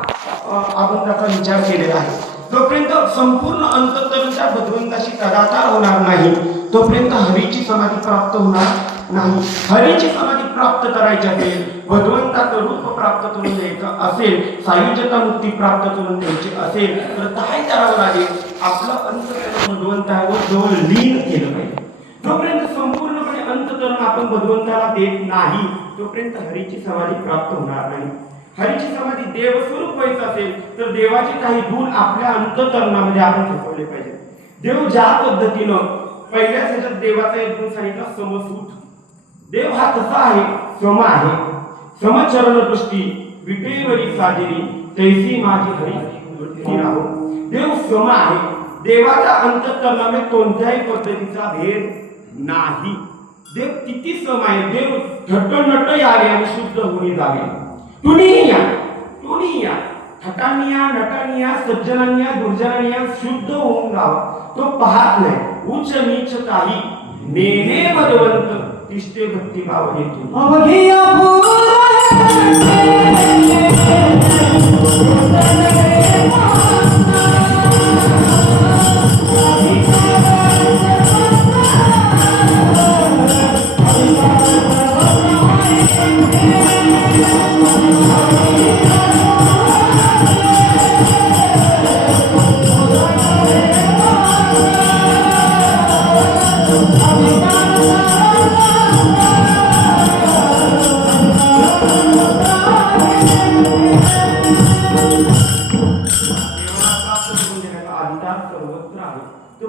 अभंगाचा विचार केलेला आहे. जोपर्यंत संपूर्ण अंतःकरणाच्या भगवंताशी तदाकार होणार नाही तोपर्यंत हरीची समाधी प्राप्त होणार नाही. हरीची समाधी प्राप्त करायची असेल, भगवंताचं रूप प्राप्त करून द्यायचं असेल, सायुज्यता मुक्ती प्राप्त करून द्यायची असेल तर काय करावं लागेल, आपलं अंतःकरण भगवंतावर जवळ लीन केलं पाहिजे. जोपर्यंत संपूर्णपणे अंतःकरण आपण भगवंताला देत नाही तोपर्यंत हरीची समाधी प्राप्त होणार नाही. हरीची समाधी देवस्वरूप व्हायचं असेल तर देवाचे काही गुण आपल्या अंतःकरणामध्ये आपण ठेवले पाहिजे. देव ज्या पद्धतीनं पहिल्या ह्याच्यात देवाचा एक गुण सांगितला समसूत. देव हा कसा आहे, सम आहे. समचरण दृष्टी विटेवरी साजेरी तैसी माझी हरी वृत्ती राहो. देव सम आहे. देवाच्या अंतःकरणामध्ये कोणत्याही पद्धतीचा भेद नाही. देव किती सम आहे. देव ठटनट यावे आणि शुद्ध होऊन जावे. तुनिया ठटानिया नटानिया सज्जनानिया दुर्जनानिया शुद्ध होऊन जावा. तो पाहत नाही उच्च नीच काही. नेने भगवंत तिष्ठे भक्ती भाव हेतू अवघिया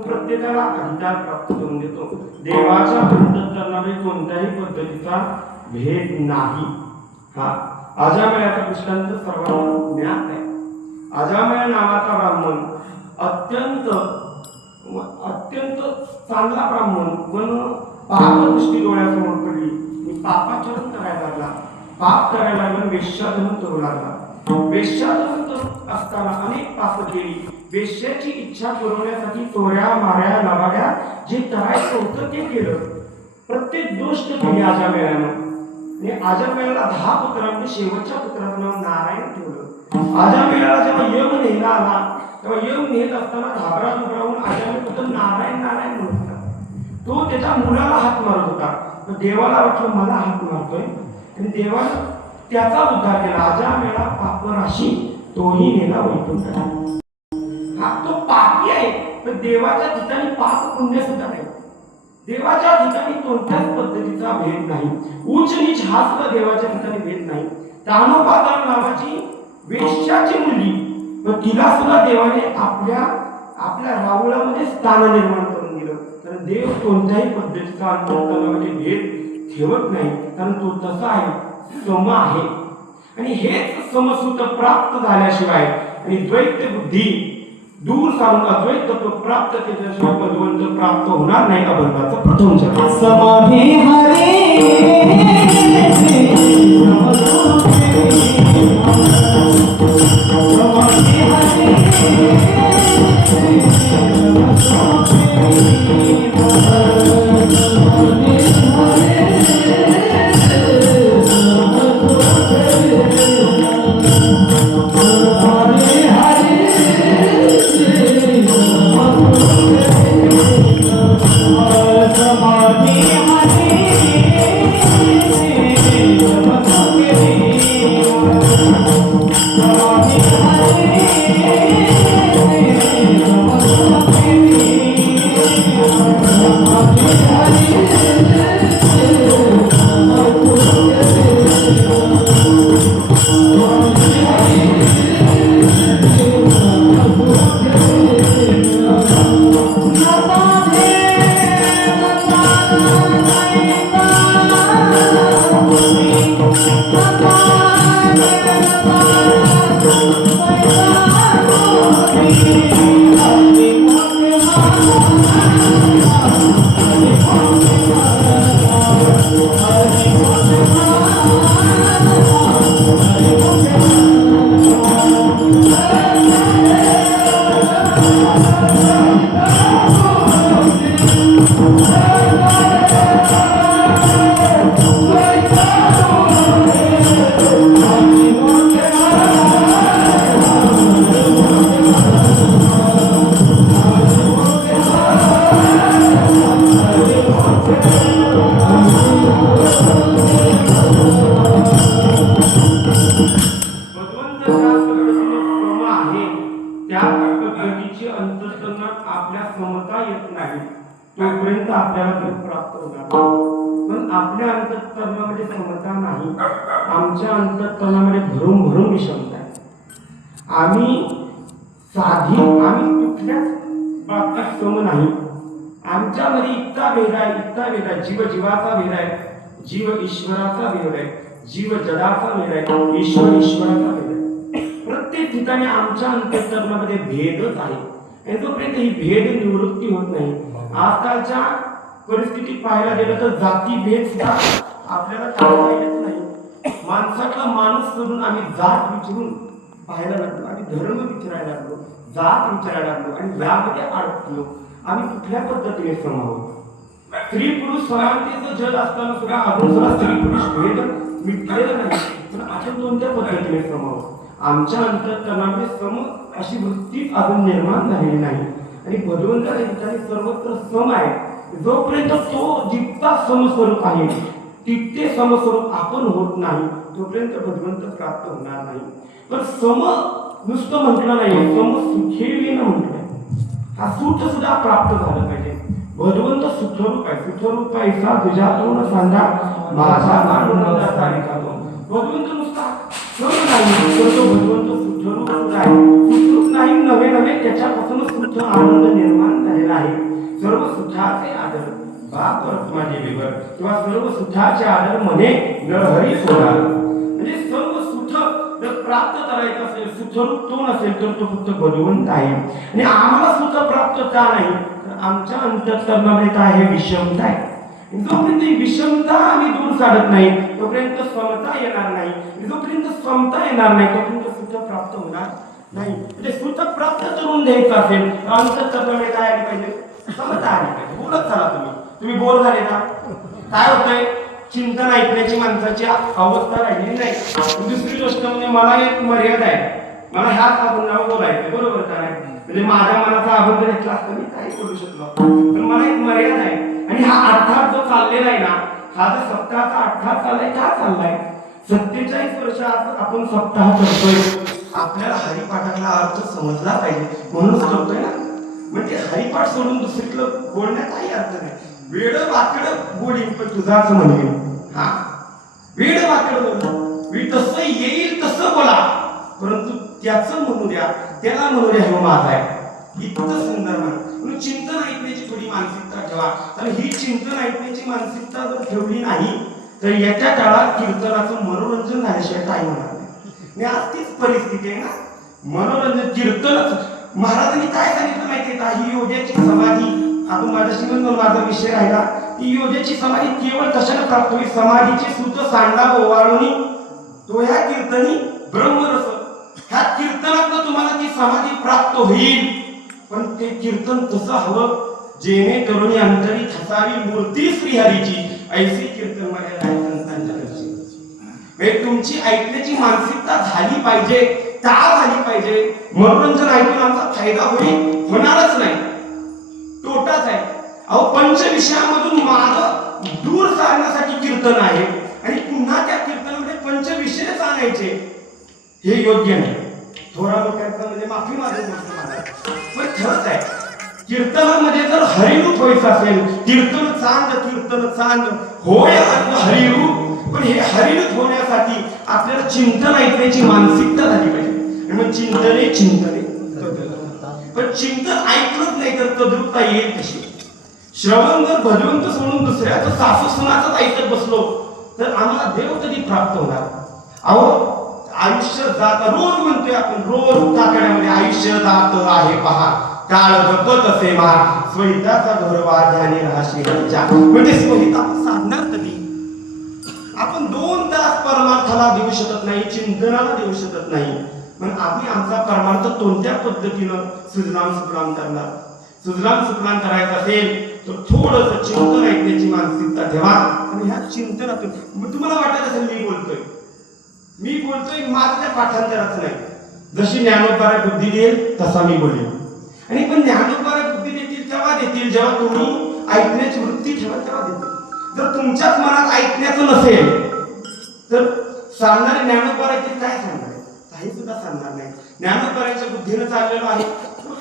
प्रत्येकाला अधिकार प्राप्त करून देतो. देवाच्या अंतःकरणामध्ये कोणत्याही पद्धतीचा भेद नाही. हा अजामेळाचा दृष्टांत सर्वांना ज्ञात आहे. अजामेळ नावाचा ब्राह्मण अत्यंत चांगला ब्राह्मण पण पापदृष्टी डोळ्यासमोर पडली आणि पापाचरण करायला लागला. पाप करायला लागला, वेश्याधन करू लागला. वेश्याधन करत असताना अनेक पाप केली. वेश्याची इच्छा पुरवण्यासाठी चोऱ्या माऱ्या लबाड्या जे करायचं होतं ते केलं. प्रत्येक गोष्ट केली अजामेळानं. आणि अजामेळाला 10 पुत्रांनी शेवटच्या पुत्राचं नाव नारायण ठेवलं. अजामेळाला जेव्हा यम नेला आला तेव्हा यम नेत असताना घाबरा घुबरावून अजामेळ फक्त नारायण नारायण म्हणत होता. तो त्याच्या मुलाला हात मारत होता. देवाला वाटलं मला हात मारतोय आणि देवानं त्याचा उद्धार केला. अजामेळा पापराशी तोही नेला वैकुंठाला. हा तो पापी आहे पण देवाच्या ठिकाणी पाप पुण्य सुद्धा नाही. देवाच्या ठिकाणी कोणत्याच पद्धतीचा भेद नाही. उच्च नीच हा सुद्धा देवाच्या ठिकाणी भेद नाही. तानोपातान नावाची वेश्याची मुलगी पण तिला सुद्धा देवाने आपल्या रावळामध्ये स्थान निर्माण करून दिलं. तर देव कोणत्याही पद्धतीचा अंतःकरणामध्ये भेद ठेवत नाही कारण तो तसा आहे, सम आहे. आणि हेच समसूत प्राप्त झाल्याशिवाय आणि द्वैत बुद्धी दूर सारून अद्वैत तत्व प्राप्त केल्याशिवाय भगवंत प्राप्त होणार नाही. अभंगाचं प्रथम चरण. समाधी हरे आपल्या समता येत नाही तोपर्यंत आपल्याला ते प्राप्त होणार. पण आपल्या अंतःकरणामध्ये समता नाही. आमच्या अंतःकरणामध्ये भरून भरून विषमता आहे. आम्ही कुठल्याच बाबतीत सम नाही. आमच्यामध्ये इतका भेद आहे. जीव जीवाचा भेद आहे, जीव ईश्वराचा भेद आहे, जीव जडाचा भेद आहे, ईश्वर ईश्वराचा भेद आहे. प्रत्येक ठिकाणी आमच्या अंतःकरणामध्ये भेदच आहे. आणि जोपर्यंत ही भेद निवृत्ती होत नाही, आजकालच्या परिस्थितीत पाहायला गेलं तर जाती भेद सुद्धा आपल्याला टाळता येत नाही. माणसाचा माणूस सोडून आम्ही जात विचारून पाहायला लागलो, आम्ही धर्म विचारायला लागलो, जात विचारायला लागलो आणि यामध्ये अडकलो. आम्ही कुठल्या पद्धतीने सम आहोत? स्त्री पुरुष समानतेचं जग असताना सुद्धा अजून सुद्धा स्त्री पुरुष भेद मिटलेला नाही. पण आपण कोणत्या पद्धतीने सम आहोत? आमच्या अंतःकरणामध्ये सम अशी वृत्ती अजून निर्माण झालेली नाही. आणि भगवंताच्या ठिकाणी सर्वत्र सम आहे. जोपर्यंत तो जितका समस्वरूप आहे तितके समस्वरूप आपण होत नाही तोपर्यंत भगवंत प्राप्त होणार नाही. पण सम नुसतं म्हटलं नाही, सम सुखेवीनं म्हटलंय. हा सुख सुद्धा प्राप्त झालं पाहिजे. भगवंत सुखरूप आहे. सुखरूप पैसा तुझ्या तोंड सांगा माझा आनंदाचा निघालो. भगवंत नुसता सम नाही तर तो भगवंत सुखरूप आहे. सुखरूप नाही, नवे नवे त्याच्यापासून सुख आनंद निर्माण झालेला आहे. सर्व सुखाचे आदर बाप परमात्मा देवीवर किंवा सर्व सुखाचे आदर म्हणे नरहरी सोडा. म्हणजे सर्व सुख जर प्राप्त करायचं असेल, सुखरूप तो नसेल तर तो फक्त भगवंत आहे. आणि आम्हाला सुख प्राप्त का नाही? तर आमच्या अंतःकरणामध्ये काय आहे? विषमता आहे. जोपर्यंत ही विषमता आम्ही दूर काढत नाही तोपर्यंत समता येणार नाही. जोपर्यंत समता येणार नाही तोपर्यंत सुख प्राप्त होणार नाही. म्हणजे सुख प्राप्त करून द्यायचं असेल तर अंतःकरणामध्ये काय आली पाहिजे? समता आली पाहिजे. बोलत चला तुम्ही बोर झाले ना? काय होतंय? चिंतन ऐकण्याची माणसाची अवस्था राहिलेली नाही. दुसरी गोष्ट म्हणजे मला एक मर्यादा आहे. मला ह्याच अभंगावर बोलायचं, बरोबर का नाही? म्हणजे माझ्या मनाचा अभंग घेतला असता मी काही करू शकलो, पण मला एक मर्यादा आहे. आणि हा अर्थात जो चाललेला आहे ना, हा जो सप्ताहाचा अर्थात चाललाय, का चाललाय? 47 वर्ष आपण सप्ताह करतोय. आपल्याला हरिपाठातला अर्थ समजला पाहिजे म्हणूनच करतोय ना. म्हणजे हरिपाठ सोडून दुसरीकडं बोलण्यात काही अर्थ नाही. वेड वाकड बोलीन पण तुझा असं म्हणेन. हा, वेड वाकड बोल, तसं येईल तसं बोला, परंतु त्याचं म्हणू द्या, त्याला म्हणू द्या, हे माझा आहे. इतकं सुंदर म्हणून चिंतन ऐकण्याची थोडी मानसिकता ठेवा. तर ही चिंतन ऐकण्याची मानसिकता जर ठेवली नाही तर येत्या काळात कीर्तनाचं मनोरंजन झाल्याशिवाय काही होणार नाही. आज तीच परिस्थिती आहे ना. मनोरंजन कीर्तनच महाराजांनी काय सांगितलं माहितीये का? ही योग्याची समाधी, आपण माझ्याशी म्हणून माझा विषय राहिला, ती योग्याची समाधी केवळ कशाला प्राप्त होईल? समाधीचे सूत्र सांडा ओवाळून तो ह्या कीर्तनी ब्रह्मरस, ह्या कीर्तनातनं तुम्हाला ती समाधी प्राप्त होईल. पण ते कीर्तन तसं हवं जेणेकरून अंतरी ठसावी मूर्ती श्रीहरीची, ऐसी कीर्तन मध्ये संतांच्या घरची. म्हणजे तुमची ऐकण्याची मानसिकता झाली पाहिजे, का झाली पाहिजे? मनोरंजन ऐकून आमचा फायदा होईल होणारच नाही, तोटाच आहे. अहो पंच विषयामधून मार्ग दूर सारण्यासाठी कीर्तन आहे आणि पुन्हा त्या कीर्तनामध्ये पंच विषय सांगायचे, हे योग्य नाही. थोडा लोकांचा म्हणजे माफी मागून गोष्ट मला, पण खरंच आहे. कीर्तनामध्ये जर हरिरूप व्हायचं असेल, कीर्तन चांद होय हरिरूप, पण हे हरिरूप होण्यासाठी आपल्याला चिंतन ऐकण्याची मानसिकता झाली पाहिजे. मग चिंतने पण चिंतन ऐकलंच नाही तर तद्रुपता येईल कशी? श्रवण जर भगवंत सोडून दुसऱ्याचं सासू सुनाचंच ऐकत बसलो तर आम्हाला देव कधी प्राप्त होणार? अहो आयुष्य जात, रोज म्हणतोय आपण, रोज टाकण्यामध्ये आयुष्य जात आहे पहा, काळ जपत असे महा, स्वहिताचा गौरवा ध्यानी राहा श्रीहरीच्या. म्हणजे स्वहित आपण साधणार कधी? आपण 2 तास परमार्थाला देऊ शकत नाही, चिंतनाला देऊ शकत नाही. पण आम्ही आमचा परमार्थ कोणत्या पद्धतीनं सुजलाम सुफलाम करणार? सुजलाम सुफलाम करायचं असेल तर थोडंसं चिंतन ऐकण्याची मानसिकता ठेवा. आणि ह्या चिंतनातून तुम्हाला वाटत असेल मी बोलतोय माझ्या पाठांतराचं नाही. जशी ज्ञानोद्धार बुद्धी देईल तसा मी बोलेन. आणि पण ज्ञानोद्धार बुद्धी देतील तेव्हा देतील जेव्हा तुम्ही ऐकण्याची वृत्ती ठेवा, तेव्हा देतील. जर तुमच्याच मनात ऐकण्याचं नसेल तर सांगणारे ज्ञानोद्धाराचे काय सांगणार? काही सुद्धा सांगणार नाही. ज्ञानोद्धाराच्या बुद्धीनं चाललेलो आहे,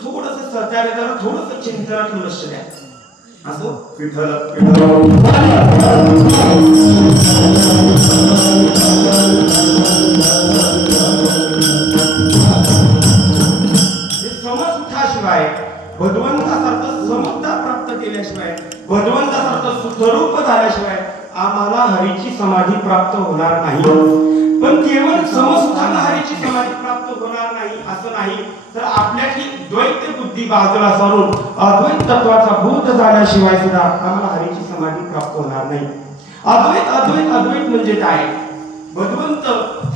थोडंसं सत्याने जरा थोडंसं चिंतनातून लक्ष द्या. असो विठ्ठल समसुखाशिवाय, भगवंतासारखं समता प्राप्त केल्याशिवाय, भगवंतासारखं सुखरूप झाल्याशिवाय आम्हाला हरीची समाधी प्राप्त होणार नाही. पण केवळ समसुखाला हरीची समाधी प्राप्त होणार नाही असं नाही, तर आपल्याची द्वैत बुद्धी बाजूला सारून अद्वैत तत्वाचा बोध झाल्याशिवाय सुद्धा आम्हाला हरीची समाधी प्राप्त होणार नाही. अद्वैत म्हणजे काय? भगवंत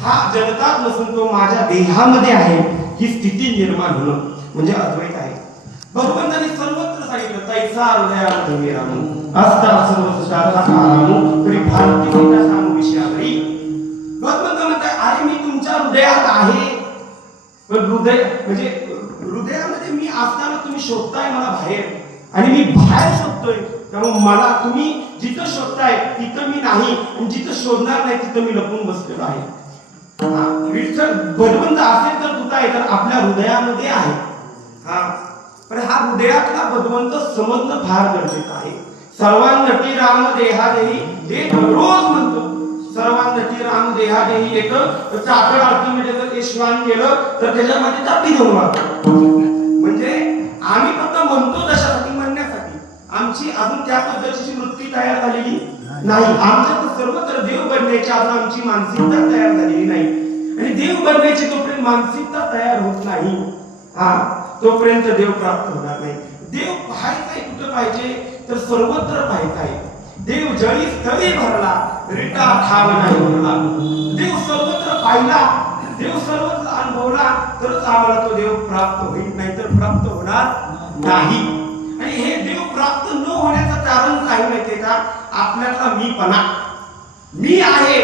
हा जगतात नसून तो माझ्या देहामध्ये आहे, ही स्थिती निर्माण होणं म्हणजे अद्वैत आहे. भगवंताने सर्वत्र सांगितलं, तैसा हृदयामध्ये विरामू असता सर्व सुखाचा आरामू तरी भारती होता विषयावरी. भगवंत म्हणतात, अरे मी तुमच्या हृदयात आहे. पण हृदय म्हणजे हृदयामध्ये मी असताना तुम्ही शोधताय मला बाहेर, आणि मी बाहेर शोधतोय. त्यामुळे मला तुम्ही जिथं शोधताय तिथं मी नाही, आणि जिथं शोधणार नाही तिथं मी लपून बसलेलो आहे. विठ्ठल भगवंत असेल तर कुठं आहे? तर आपल्या हृदयामध्ये आहे. पण हा हृदयातला भगवंत समजणं फार गरजेचं आहे. सर्वांनटी राम देहादेही, हे रोज म्हणतो, सर्वांनटी राम देहादेही. एक चाकड आरतीमध्ये जर श्वान गेलं तर त्याच्यामध्ये तापी घेऊन वागतो. म्हणजे आम्ही फक्त म्हणतो तशासाठी, म्हणण्यासाठी. आमची अजून त्या पद्धतीची वृत्ती तयार झालेली नाही. आमच्यात सर्वत्र देव बनण्याची अजून आमची मानसिकता तयार झालेली नाही. आणि देव बनण्याची जोपर्यंत मानसिकता तयार होत नाही तोपर्यंत देव प्राप्त होणार नाही. देव पाहायचा कुठं पाहिजे? तर सर्वत्र पाहायचा आहे. देव जळी स्थळी भरला, रिटा ठाव नाही भरला. देव सर्वत्र पाहिला, देव सर्वत्र अनुभवला तरच आम्हाला तो देव प्राप्त होईल, नाहीतर प्राप्त होणार नाही. आणि हे देव प्राप्त न होण्याचं कारण काय माहितीये का? आपल्यातला मीपणा. मी आहे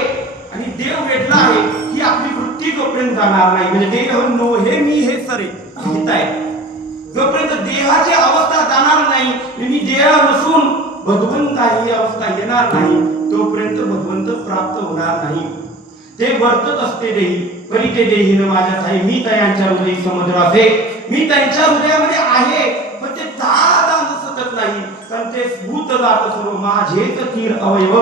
आणि देव वेगळा आहे ही आपली वृत्ती जोपर्यंत जाणार नाही, म्हणजे देह नो हे मी हे सरे हित आहे, जोपर्यंत देहाची अवस्था जाणार नाही, मी देह नसून भगवंत ही अवस्था येणार नाही, तोपर्यंत भगवंत प्राप्त होणार नाही. ते वर्तत असते देही, परी ते देही न माझ्यात आहे. मी त्यांच्या हृदयी समुद्र असे, मी त्यांच्या हृदयामध्ये आहे, पण ते दादा नसत नाही, कारण ते भूत जात सर्व माझेच तीर अवयव.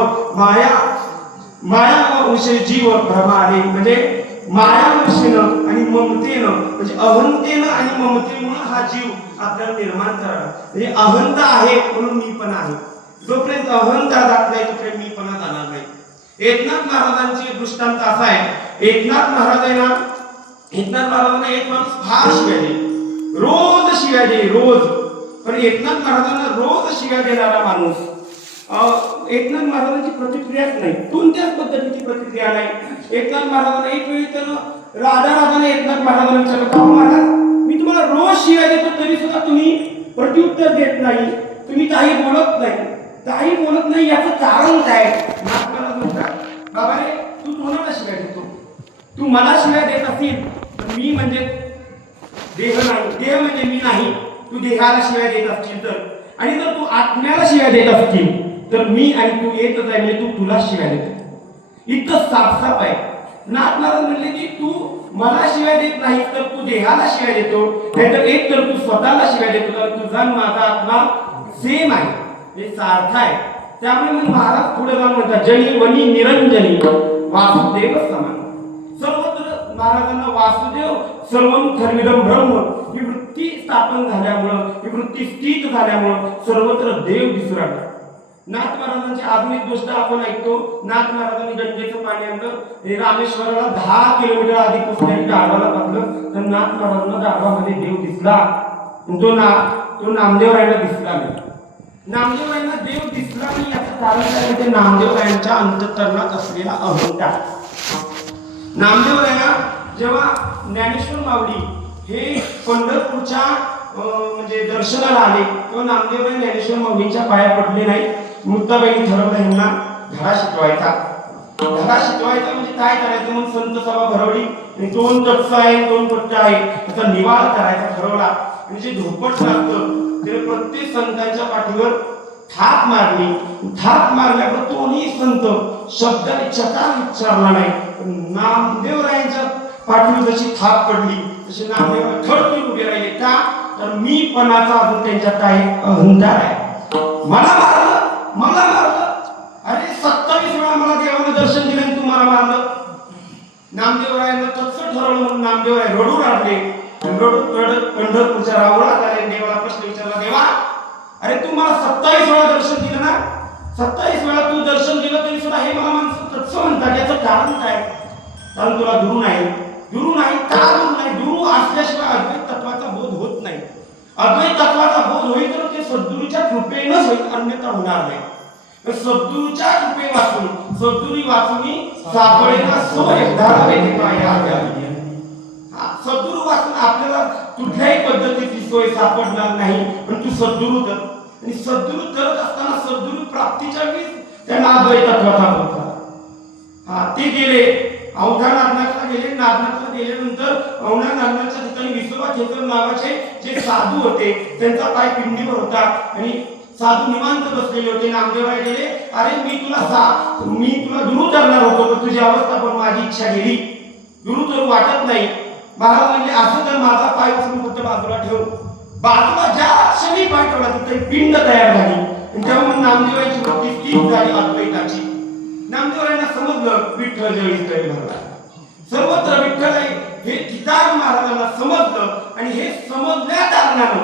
माया विषय जीव भ्रमाने, म्हणजे माया वंशीनं आणि ममतेनं, म्हणजे अहंतेनं आणि ममतेमुळे हा जीव आपल्याला निर्माण करावा. म्हणजे अहंता आहे म्हणून मी पण आहे. जोपर्यंत अहंता जात नाही तोपर्यंत मी पण जाणार नाही. एकनाथ महाराजांची दृष्टांत असा आहे. एकनाथ महाराजांना एक माणूस फार शिव्या दिली. रोज शिव्या दे रोज. पण एकनाथ महाराजांना रोज शिव्या देणारा माणूस, एकनाथ महाराजांची प्रतिक्रियाच नाही, कोणत्याच पद्धतीची प्रतिक्रिया नाही. एकनाथ महाराजांना एक वेळी तर राधाने एकनाथ महाराजांना विचारलं, का महाराज मी तुम्हाला रोज शिव्या देतो तरी सुद्धा तुम्ही प्रत्युत्तर देत नाही, तुम्ही काही बोलत नाही याचं कारण काय? नाथ महाराज म्हणतात, बाबा रे तू कोणाला शिव्या देतो? तू मला शिव्या देत असेल तर मी म्हणजे देह नाही, देह म्हणजे मी नाही, तू देहाला शिव्या देत असतील तर, आणि जर तू आत्म्याला शिव्या देत असतील तर मी आणि तू एकच आहे, म्हणजे तू तुला शिव्या देतो. इतकं साफ आहे. नाथ महाराज म्हणले की तू मला शिव्या देत नाही तर तू देहाला शिव्या देतो, नाहीतर एक तर तू स्वतःला शिव्या देतो, तर तुझा माझा आत्मा सेम आहे, हे सार्थ आहे. त्यामुळे मग महाराज पुढे जाऊन म्हणतात, जनी वनी निरंजनी वासुदेव समान. सर्वत्र महाराजांना वासुदेव सर्वं खर्विदं ब्रह्म ही वृत्ती स्थापन झाल्यामुळं, ही वृत्ती स्थित झाल्यामुळं सर्वत्र देव दिसू लागला. नाथ महाराजांची अजून एक गोष्ट आपण ऐकतो. नाथ महाराजांनी गंगेचं पाणी आणलं, हे रामेश्वराला 10 किलोमीटर आधी पुसल्याने गाढवाला पाहिलं तर नाथ महाराजांना गाढवामध्ये देव दिसला. तो नामदेवरायांना दिसला नाही. नामदेवरायांना देव दिसला नाही याचं कारण काय? म्हणजे नामदेवरायांच्या अंतःकरणात असलेला अहंकार. नामदेवराया जेव्हा ज्ञानेश्वर माऊली हे पंढरपूरच्या म्हणजे दर्शनाला आले तेव्हा नामदेवराय ज्ञानेश्वर माऊलींच्या पाया पडले नाही. मुक्ताबाईंनी ठरवलं यांना धडा शिकवायचा. धडा शिकवायचा म्हणजे काय करायचं? मग संत सभा भरवली आणि 2 तत्स आहे, 2 पट्ट आहे, त्याचा निवार करायचा ठरवला. आणि जे धोपट लागतं ते प्रत्येक संतांच्या पाठीवर थाप मारली. थाप मारल्यावर कोणीही संत शब्दाने चकार उच्चारला नाही. नामदेवरायांच्या पाठीवर जशी थाप पडली तशी नामदेवराय खडकून उभे राहिले. का? तर मी पणाचा अजून त्यांच्यात काय अहंकार आहे. मला मारलं. अरे 27 वेळा मला देवानं दर्शन दिलं आणि तुम्हाला मारलं. नामदेवरायांना तत्सर ठरवलं म्हणून नामदेवराय रडू लागले. रडत पंढरपूरच्या रावळात आले. देवाला प्रश्न विचारला, देवा अरे तू मला 27 वेळा दर्शन दिलं ना, 27 वेळा तू दर्शन दिलं तरी सुद्धा हे मला माणसं तत्सर म्हणतात, याचं कारण काय? कारण तुला गुरु नाही. गुरु नाही का? गुरु नाही. गुरु असल्याशिवाय अद्वैत तत्वाचा बोध होत नाही. अद्वैत तत्वाचा बोध होईल तर ते सद्गुरूच्या कृपेनंच होईल, अन्यथा होणार नाही. सद्गुरूच्या कृपे वाचून सद्गुरी वाचून सापडेना सोय धारावे सद्गुरू वाचून आपल्याला कुठल्याही पद्धतीची सोय सापडणार नाही. पण तू सद्गुरू तर, आणि सद्गुरू करत असताना सद्गुरू प्राप्तीच्या वेळी त्यांना अद्वैत तत्वाचा बोध झाला. ते गेले औंढा नागनाथला गेले. नागनाथला गेल्यानंतर औंढा नागनाथच्या ठिकाणी विसोबा खेकर नावाचे जे साधू होते त्यांचा पाय पिंडीवर होता आणि साधू निवांत बसलेले होते. नामदेवराय गेले, अरे मी तुला गुरु करणार होतो पण तुझी अवस्था पण माझी इच्छा गेली, गुरु तर वाटत नाही. महाराज म्हणजे असं तर माझा पाय उचलून फक्त बाजूला ठेव. बाजूला ज्या क्षणी पाय ठेवला तिथे पिंड तयार झाली. आणि तेव्हा मग नामदेवरायची वृत्ती स्थिर झाली अद्वैताची. नामदेवरायांना समजलं विठ्ठल जळीत भरला, सर्वत्र विठ्ठल आहे हे गीतार महाराजांना समजलं. आणि हे समजल्या कारणानं,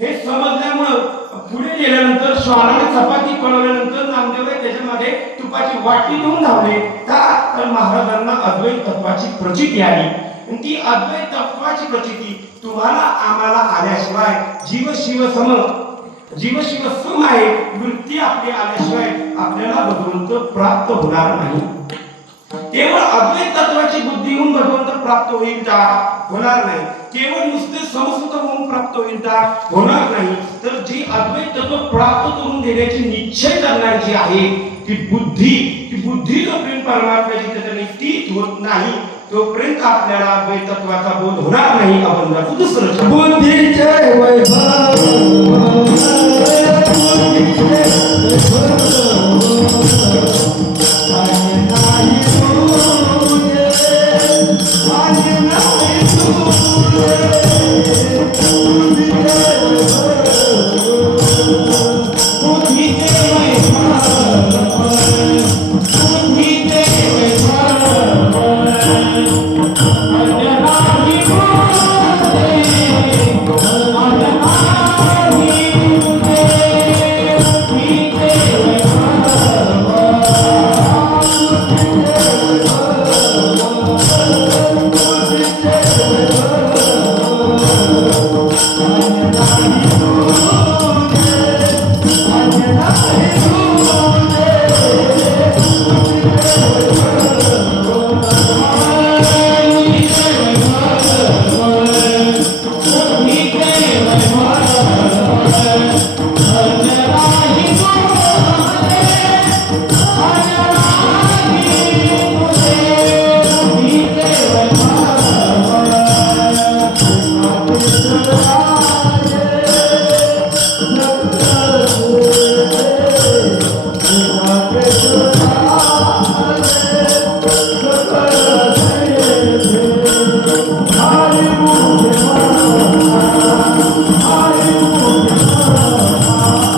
हे समजल्यामुळं पुढे गेल्यानंतर श्वानाने चपाती पळवल्यानंतर नामदेवराय त्याच्यामध्ये तुपाची वाटी घेऊन धावले. का? तर महाराजांना अद्वैत तत्वाची प्रचिती आली. आणि ती अद्वैत तत्वाची प्रचिती तुम्हाला आम्हाला आल्याशिवाय जीव शिव सम आहे वृत्ती आपली आल्याशिवाय आपल्याला भगवंत प्राप्त होणार नाही. केवळ अद्वैत तत्वाची बुद्धी होऊन भगवंत प्राप्त होईल का? होणार नाही. केवळ नुसते समसुत होऊन प्राप्त होईल का? होणार नाही. तर जी अद्वैत तत्व प्राप्त करून देण्याची निश्चय करणारी जी आहे ती बुद्धी जोपर्यंत परमात्म्याची त्याच्याने स्थित होत नाही तोपर्यंत आपल्याला अद्वैत तत्वाचा बोध होणार नाही. आपण दुसरं बुद्धीचे वैभव